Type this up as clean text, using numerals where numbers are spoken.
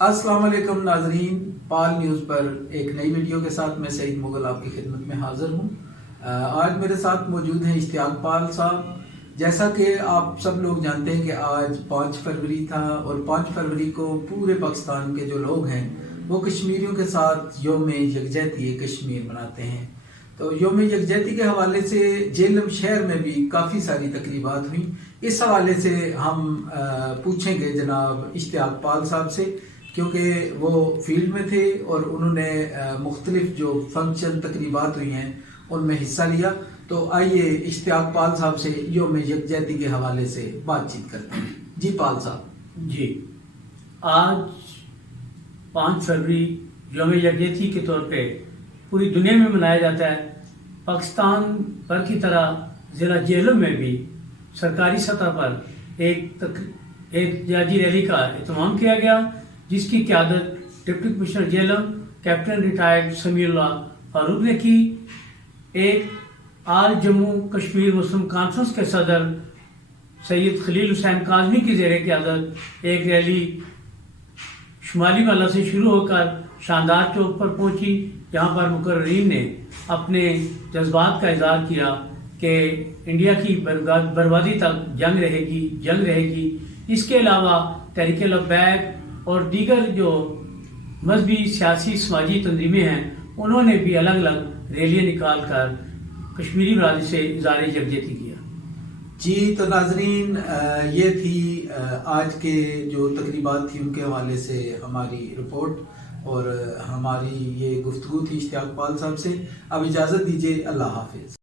السلام علیکم ناظرین، پال نیوز پر ایک نئی ویڈیو کے ساتھ میں سعید مغل آپ کی خدمت میں حاضر ہوں۔ آج میرے ساتھ موجود ہیں اشتیاق پال صاحب۔ جیسا کہ آپ سب لوگ جانتے ہیں کہ آج 5 فروری تھا اور 5 فروری کو پورے پاکستان کے جو لوگ ہیں وہ کشمیریوں کے ساتھ یوم یکجہتی کشمیر مناتے ہیں۔ تو یوم یکجہتی کے حوالے سے جہلم شہر میں بھی کافی ساری تقریبات ہوئیں۔ اس حوالے سے ہم پوچھیں گے جناب اشتیاق پال صاحب سے، کیونکہ وہ فیلڈ میں تھے اور انہوں نے مختلف جو فنکشن تقریبات ہوئی ہیں ان میں حصہ لیا۔ تو آئیے اشتیاق پال صاحب سے یوم یکجہتی کے حوالے سے بات چیت کرتے ہیں۔ جی پال صاحب۔ جی، آج 5 فروری یوم یکجہتی کے طور پہ پوری دنیا میں منایا جاتا ہے۔ پاکستان بھر کی طرح ضلع جہلم میں بھی سرکاری سطح پر ایک احتجاجی ریلی کا اہتمام کیا گیا، جس کی قیادت deputy commissioner Jhelum captain retired Samiullah Farooq نے کی۔ ایک all Jammu Kashmir Muslim conference کے صدر سید خلیل حسین کاظمی کی زیر قیادت ایک ریلی شمالی محلہ سے شروع ہو کر شاندار چوک پر پہنچی، جہاں پر مقررین نے اپنے جذبات کا اظہار کیا کہ انڈیا کی بربادی تک جنگ رہے گی۔ اس کے علاوہ تحریک لبیک اور دیگر جو مذہبی، سیاسی، سماجی تنظیمیں ہیں، انہوں نے بھی الگ الگ ریلیاں نکال کر کشمیری برادری سے اظہار یکجہتی کیا۔ جی تو ناظرین، یہ تھی آج کے جو تقریبات تھی ان کے حوالے سے ہماری رپورٹ اور ہماری یہ گفتگو تھی اشتیاق پال صاحب سے۔ اب اجازت دیجیے، اللہ حافظ۔